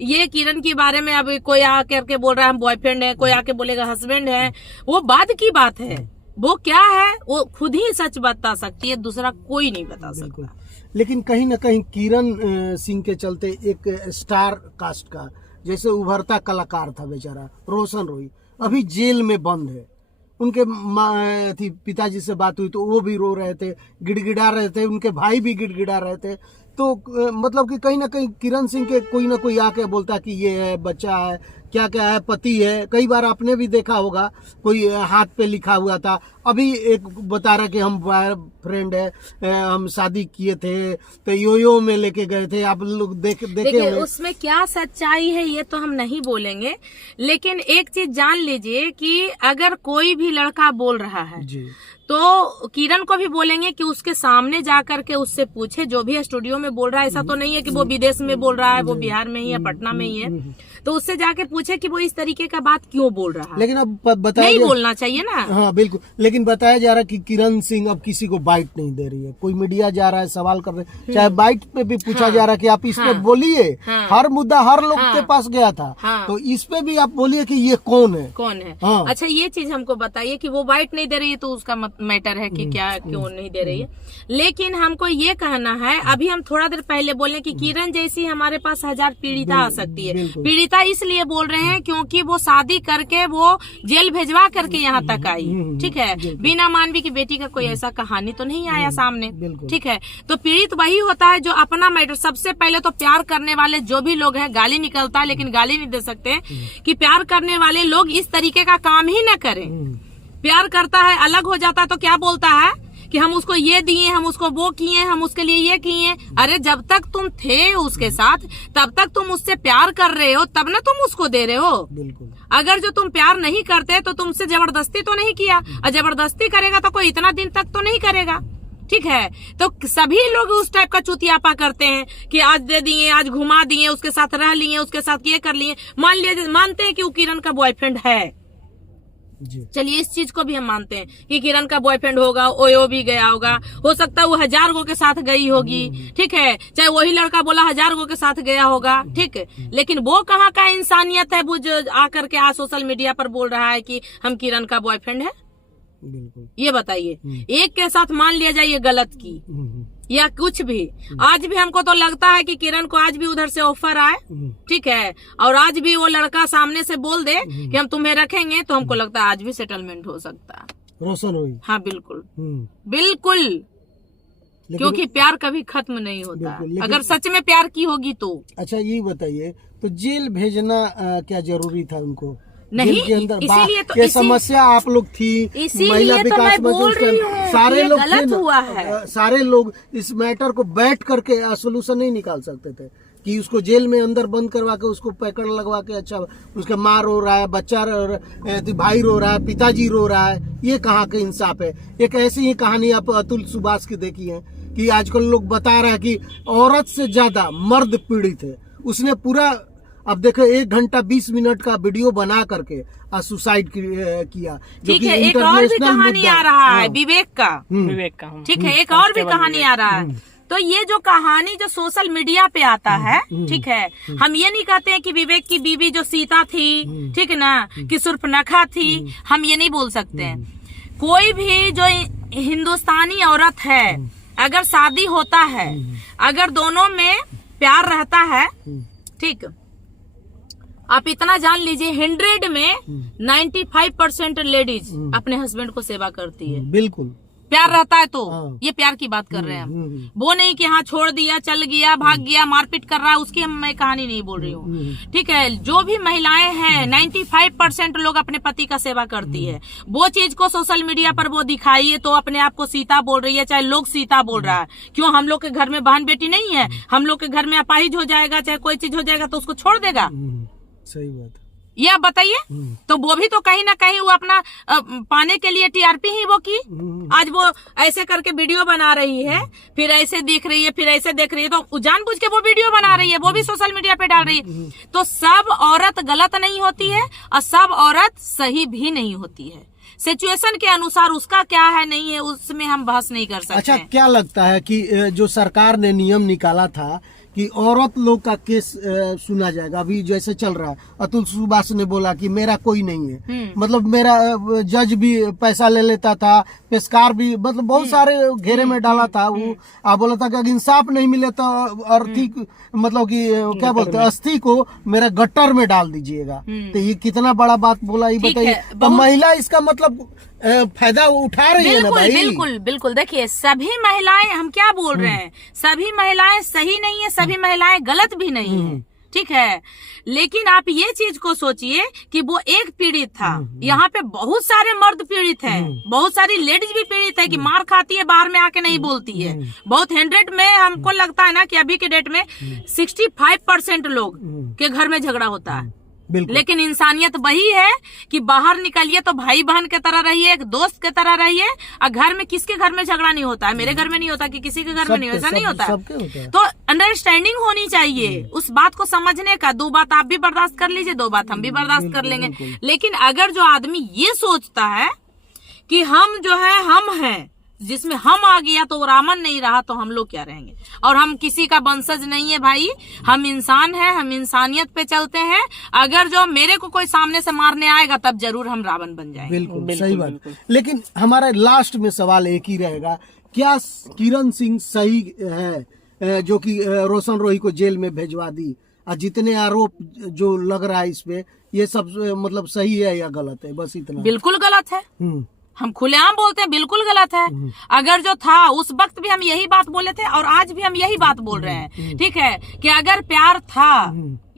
ये किरण के बारे में अब कोई आकर के बोल रहा है हम बॉयफ्रेंड है, कोई आके बोलेगा हस्बैंड है, वो बाद की बात है। वो क्या है वो खुद ही सच बता सकती है, दूसरा कोई नहीं बता सकता। लेकिन कहीं ना कहीं किरण सिंह के चलते एक स्टार कास्ट का जैसे उभरता कलाकार था बेचारा रोशन रोही, अभी जेल में बंद है। उनके पिताजी से बात हुई तो वो भी रो रहे थे, गिड़गिड़ा रहे थे, उनके भाई भी गिड़गिड़ा रहे थे। तो मतलब कि कहीं ना कहीं किरण सिंह के कोई ना कोई आके बोलता कि ये है, बच्चा है, क्या क्या है, पति है। कई बार आपने भी देखा होगा कोई हाथ पे लिखा हुआ था। अभी एक बता रहा कि हम फ्रेंड है, हम शादी किए थे तो यो में लेके गए थे। आप लोग देखे उसमें क्या सच्चाई है ये तो हम नहीं बोलेंगे, लेकिन एक चीज जान लीजिए कि अगर कोई भी लड़का बोल रहा है जी, तो किरण को भी बोलेंगे कि उसके सामने जा करके उससे पूछे, जो भी स्टूडियो में बोल रहा है। ऐसा तो नहीं है कि वो विदेश में बोल रहा है, वो बिहार में ही है, पटना में ही है, तो उससे जाके पूछे कि वो इस तरीके का बात क्यों बोल रहा है। लेकिन अब बताया नहीं बोलना चाहिए ना। हाँ बिल्कुल, लेकिन बताया जा रहा है कि किरण सिंह अब किसी को बाइट नहीं दे रही है। कोई मीडिया जा रहा है सवाल कर रहे हैं, चाहे बाइट पे भी पूछा जा रहा है कि आप इस पे बोलिए। हर मुद्दा हर लोग के पास गया था, तो इस पे भी आप बोलिए कि ये कौन है। अच्छा ये चीज हमको बताइए कि वो बाइट नहीं दे रही है तो उसका मैटर है कि क्या क्यों नहीं दे रही है। लेकिन हमको ये कहना है, अभी हम थोड़ा देर पहले बोले कि किरण जैसी हमारे पास 1000 पीड़िता आ सकती है। पीड़िता इसलिए बोल रहे हैं क्योंकि वो शादी करके वो जेल भेजवा करके यहाँ तक आई। ठीक है, बिना मानवी की बेटी का कोई ऐसा कहानी तो नहीं आया सामने। ठीक है, तो पीड़ित वही होता है जो अपना मैटर, सबसे पहले तो प्यार करने वाले जो भी लोग हैं, गाली निकलता है लेकिन गाली नहीं दे सकते कि प्यार करने वाले लोग इस तरीके का काम ही न करें। प्यार करता है, अलग हो जाता है तो क्या बोलता है कि हम उसको ये दिए, हम उसको वो किए, हम उसके लिए ये किए। अरे जब तक तुम थे उसके साथ तब तक तुम उससे प्यार कर रहे हो, तब ना तुम उसको दे रहे हो। बिल्कुल। अगर जो तुम प्यार नहीं करते तो तुमसे जबरदस्ती तो नहीं किया, और जबरदस्ती करेगा तो कोई इतना दिन तक तो नहीं करेगा। ठीक है, तो सभी लोग उस टाइप का चुतियापा करते हैं कि आज दे दिए, आज घुमा दिए, उसके साथ रह लिए, उसके साथ ये कर लिए। मानते हैं कि वो किरण का बॉयफ्रेंड है। चलिए इस चीज को भी हम मानते हैं कि किरण का बॉयफ्रेंड होगा, ओयो भी गया होगा, हो सकता है वो 1000 गो के साथ गई होगी। ठीक है, चाहे वही लड़का बोला 1000 गो के साथ गया होगा। ठीक है, लेकिन वो कहाँ का इंसानियत है वो जो आकर के आज सोशल मीडिया पर बोल रहा है कि हम किरण का बॉयफ्रेंड है। ये बताइए, एक के साथ मान लिया जाए ये गलत की या कुछ भी। आज भी हमको तो लगता है कि किरण को आज भी उधर से ऑफर आए, ठीक है, और आज भी वो लड़का सामने से बोल दे कि हम तुम्हें रखेंगे, तो हमको लगता है आज भी सेटलमेंट हो सकता है। रोशन हुई। हाँ बिल्कुल बिल्कुल, क्योंकि प्यार कभी खत्म नहीं होता अगर सच में प्यार की होगी तो। अच्छा ये बताइए, तो जेल भेजना क्या जरूरी था उनको? नहीं, के अंदर इसीलिए तो ये समस्या आप लोग थी, महिला विकास मंत्री, सारे लोग गलत हुआ है। सारे लोग इस मैटर को बैठ करके सोल्यूशन नहीं निकाल सकते थे कि उसको जेल में अंदर बंद करवा के उसको पैकड़ लगवा के, अच्छा उसका माँ रो रहा है, बच्चा भाई रो रहा है, पिताजी रो रहा है, ये कहाँ का इंसाफ है। एक ऐसी ही कहानी आप अतुल सुभाष की देखी है कि आजकल लोग बता रहे हैं कि औरत से ज्यादा मर्द पीड़ित है। उसने पूरा, अब देखो 1 घंटा 20 मिनट का वीडियो बना करके सुसाइड किया। ठीक है, एक और भी कहानी आ रहा है विवेक का। ठीक है, एक और भी कहानी आ रहा है। तो ये जो कहानी जो सोशल मीडिया पे आता है, ठीक है, हम ये नहीं कहते हैं कि विवेक की बीवी जो सीता थी, ठीक है ना, कि सुर्पनखा थी, हम ये नहीं बोल सकते हैं। कोई भी जो हिंदुस्तानी औरत है, अगर शादी होता है, अगर दोनों में प्यार रहता है, ठीक, आप इतना जान लीजिए 100 में 95% लेडीज अपने हस्बैंड को सेवा करती है। बिल्कुल, प्यार रहता है तो ये प्यार की बात कर रहे हैं हम। वो नहीं कि हाँ छोड़ दिया, चल गया, भाग गया, मारपीट कर रहा है, उसकी मैं कहानी नहीं बोल रही हूँ। ठीक है, जो भी महिलाएं हैं 95% लोग अपने पति का सेवा करती है। वो चीज को सोशल मीडिया पर वो दिखाइए तो अपने आप को सीता बोल रही है, चाहे लोग सीता बोल रहा है। क्यों, हम लोग के घर में बहन बेटी नहीं है? हम लोग के घर में अपाहिज हो जाएगा, चाहे कोई चीज हो जाएगा तो उसको छोड़ देगा? सही बात, ये आप बताइए। तो वो भी तो कहीं ना कहीं वो अपना पाने के लिए टीआरपी ही वो की। आज वो ऐसे करके वीडियो बना रही है, फिर ऐसे देख रही है, फिर ऐसे देख रही है, तो जानबूझ के वो वीडियो बना रही है, वो भी सोशल मीडिया पे डाल रही है। तो सब औरत गलत नहीं होती है और सब औरत सही भी नहीं होती है। सिचुएशन के अनुसार उसका क्या है नहीं है, उसमें हम बहस नहीं कर सकते। अच्छा, क्या लगता है कि जो सरकार ने नियम निकाला था कि औरत लोग का केस सुना जाएगा। अभी जैसे चल रहा है, अतुल सुभाष ने बोला कि मेरा कोई नहीं है, मतलब मेरा जज भी पैसा ले लेता था, पेशकार भी, मतलब बहुत सारे घेरे में डाला था वो। आप बोला था कि अगर इंसाफ नहीं मिले तो अर्थी मतलब कि क्या बोलते हैं, अस्थि को मेरा गट्टर में डाल दीजिएगा। तो ये कितना बड़ा बात बोला, ये बताइए। तो महिला इसका मतलब फायदा उठा रही है ना भाई। बिल्कुल बिल्कुल। देखिए, सभी महिलाएं, हम क्या बोल रहे हैं, सभी महिलाएं सही नहीं है, सभी महिलाएं गलत भी नहीं है, ठीक है। लेकिन आप ये चीज को सोचिए कि वो एक पीड़ित था, यहाँ पे बहुत सारे मर्द पीड़ित हैं, बहुत सारी लेडीज भी पीड़ित है कि मार खाती है, बाहर में आके नहीं बोलती है। बहुत 100 में हमको लगता है ना कि अभी के डेट में 65% लोग के घर में झगड़ा होता है। लेकिन इंसानियत वही है कि बाहर निकलिए तो भाई बहन के तरह रहिए, एक दोस्त के तरह रहिए। और घर में किसके घर में झगड़ा नहीं होता है? मेरे घर में नहीं होता कि किसी के घर में नहीं, ऐसा नहीं होता है। तो अंडरस्टैंडिंग होनी चाहिए उस बात को समझने का। 2 बात आप भी बर्दाश्त कर लीजिए, 2 बात हम भी बर्दाश्त कर लेंगे। लेकिन अगर जो आदमी ये सोचता है कि हम जो है हम हैं, जिसमें हम आ गया तो वो रामन नहीं रहा, तो हम लोग क्या रहेंगे? और हम किसी का वंशज नहीं है भाई, हम इंसान हैं, हम इंसानियत पे चलते हैं। अगर जो मेरे को कोई सामने से मारने आएगा तब जरूर हम रावण बन जाएंगे। बिल्कुल सही बात। लेकिन हमारा लास्ट में सवाल एक ही रहेगा, क्या किरण सिंह सही है जो कि रोशन रोही को जेल में भेजवा दी? और जितने आरोप जो लग रहा है इस पे, ये सब मतलब सही है या गलत है? बस इतना। बिल्कुल गलत है, हम खुलेआम बोलते हैं, बिल्कुल गलत है। अगर जो था उस वक्त भी हम यही बात बोले थे और आज भी हम यही बात बोल रहे हैं, ठीक है, कि अगर प्यार था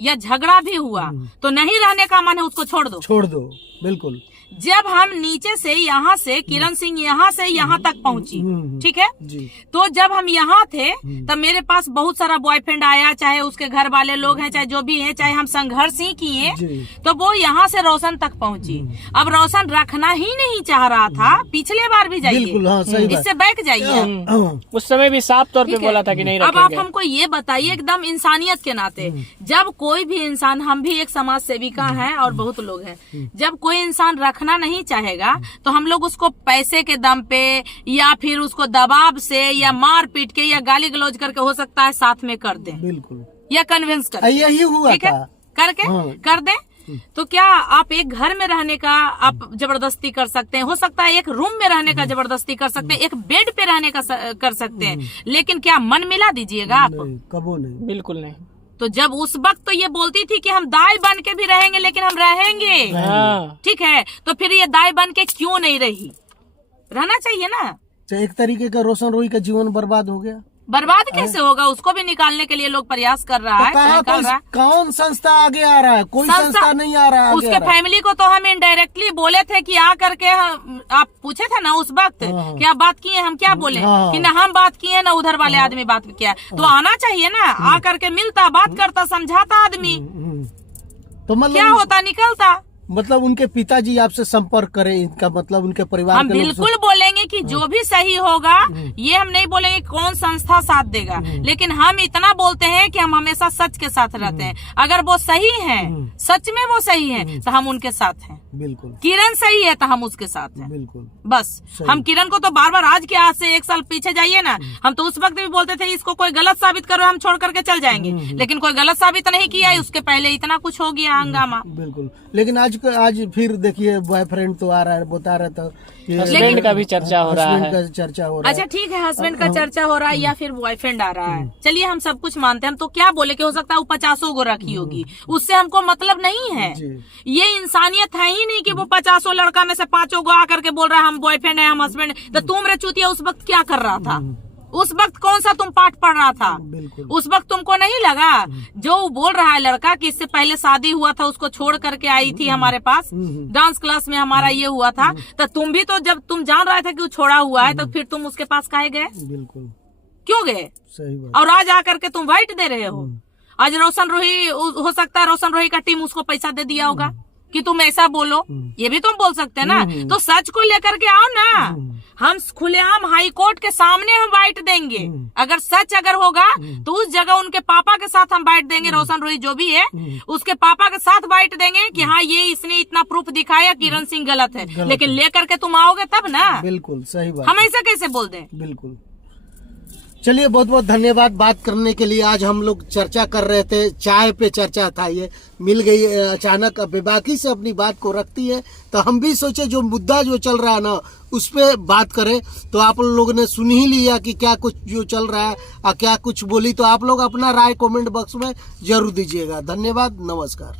या झगड़ा भी हुआ तो नहीं रहने का मन है, उसको छोड़ दो। बिल्कुल। जब हम नीचे से यहाँ से किरण सिंह यहाँ से यहाँ तक पहुँची, ठीक है, तो जब हम यहाँ थे तब मेरे पास बहुत सारा बॉयफ्रेंड आया, चाहे उसके घर वाले लोग हैं, चाहे जो भी है, चाहे हम संघर्ष ही किए, तो वो यहाँ से रोशन तक पहुँची। अब रोशन रखना ही नहीं चाह रहा था, पिछले बार भी जाइए, इससे बैक जाइए। उस समय भी साफ तौर पे बोला था कि नहीं रखेंगे। अब आप हमको ये बताइए एकदम इंसानियत के नाते, जब कोई भी इंसान, हम भी एक समाज सेविका हैं और बहुत लोग हैं, जब कोई इंसान रखना नहीं चाहेगा तो हम लोग उसको पैसे के दम पे या फिर उसको दबाव से या मार पीट के या गाली गलौज करके हो सकता है साथ में कर दें, बिल्कुल, या कन्विंस कर, यही हुआ ठीक है, करके कर दें। तो क्या आप एक घर में रहने का आप जबरदस्ती कर सकते हैं? हो सकता है एक रूम में रहने का जबरदस्ती कर सकते हैं, एक बेड पे रहने का कर सकते हैं, लेकिन क्या मन मिला दीजिएगा आप? कबो नहीं, बिल्कुल नहीं। तो जब उस वक्त तो ये बोलती थी कि हम दाई बन के भी रहेंगे, लेकिन हम रहेंगे, ठीक है, तो फिर ये दाई बन के क्यों नहीं रही? रहना चाहिए ना। तो एक तरीके का रोशन रोही का जीवन बर्बाद हो गया। बर्बाद कैसे होगा? उसको भी निकालने के लिए लोग प्रयास कर रहा है, कौन संस्था आगे आ रहा है? कोई संस्था नहीं आ रहा है। उसके फैमिली को तो हम इनडायरेक्टली बोले थे कि आ करके, आप पूछे थे ना उस वक्त कि आप बात किए, हम क्या बोले कि ना हम बात किए ना उधर वाले आदमी बात किया, तो आना चाहिए ना, आ करके मिलता, बात करता, समझाता आदमी, तो मतलब क्या होता, निकलता। मतलब उनके पिताजी आपसे संपर्क करें, इनका मतलब उनके परिवार हम बिल्कुल बोलेंगे कि जो भी सही होगा, ये हम नहीं बोलेंगे कौन संस्था साथ देगा, लेकिन हम इतना बोलते हैं कि हम हमेशा सच के साथ रहते हैं। अगर वो सही हैं, सच में वो सही हैं, तो हम उनके साथ हैं। बिल्कुल। किरण सही है तो हम उसके साथ हैं। बिल्कुल। बस हम किरण को तो बार बार, आज के आज से 1 साल पीछे जाइए ना, हम तो उस वक्त भी बोलते थे इसको कोई गलत साबित करो, हम छोड़ करके चल जाएंगे, लेकिन कोई गलत साबित नहीं किया, उसके पहले इतना कुछ हो गया हंगामा। बिल्कुल। लेकिन आज फिर देखिए बॉयफ्रेंड तो आ रहा है, बता रहा था हस्बैंड का भी चर्चा हो रहा है। अच्छा ठीक है, हस्बैंड का चर्चा हो रहा है या फिर बॉयफ्रेंड आ रहा है, चलिए हम सब कुछ मानते हैं। हम तो क्या बोले कि हो सकता है वो 50 गो रखी होगी, उससे हमको मतलब नहीं है। ये इंसानियत है ही नहीं कि वो 50 लड़का में से 5 गो आकर के बोल रहा है हम बॉयफ्रेंड है, हम हस्बैंड। तो तुम रे चूतिया उस वक्त क्या कर रहा था? उस वक्त कौन सा तुम पाठ पढ़ रहा था? उस वक्त तुमको नहीं लगा? जो बोल रहा है लड़का कि इससे पहले शादी हुआ था, उसको छोड़ करके आई थी हमारे पास, डांस क्लास में हमारा ये हुआ था, तो तुम भी तो जब तुम जान रहे थे कि वो छोड़ा हुआ है, तो फिर तुम उसके पास काहे गए? बिल्कुल। क्यों गए? सही बात। और आज आकर के तुम वाइट दे रहे हो। आज रोशन रोही, हो सकता है रोशन रोही का टीम उसको पैसा दे दिया होगा कि तुम ऐसा बोलो, ये भी तुम बोल सकते हैं ना। तो सच को लेकर के आओ ना, हम खुलेआम हाई कोर्ट के सामने हम बाइट देंगे। अगर सच अगर होगा तो उस जगह उनके पापा के साथ हम बाइट देंगे, रोशन रोही जो भी है उसके पापा के साथ बाइट देंगे कि हाँ ये इसने इतना प्रूफ दिखाया, किरण सिंह गलत है, लेकिन लेकर के तुम आओगे तब ना। बिल्कुल सही बात। हम ऐसे कैसे बोल दें? बिल्कुल। चलिए, बहुत बहुत धन्यवाद बात करने के लिए। आज हम लोग चर्चा कर रहे थे, चाय पे चर्चा था, ये मिल गई अचानक। अब बाकी से अपनी बात को रखती है, तो हम भी सोचे जो मुद्दा जो चल रहा है ना उस पे बात करें। तो आप लोगों ने सुन ही लिया कि क्या कुछ जो चल रहा है और क्या कुछ बोली। तो आप लोग अपना राय कमेंट बॉक्स में जरूर दीजिएगा। धन्यवाद, नमस्कार।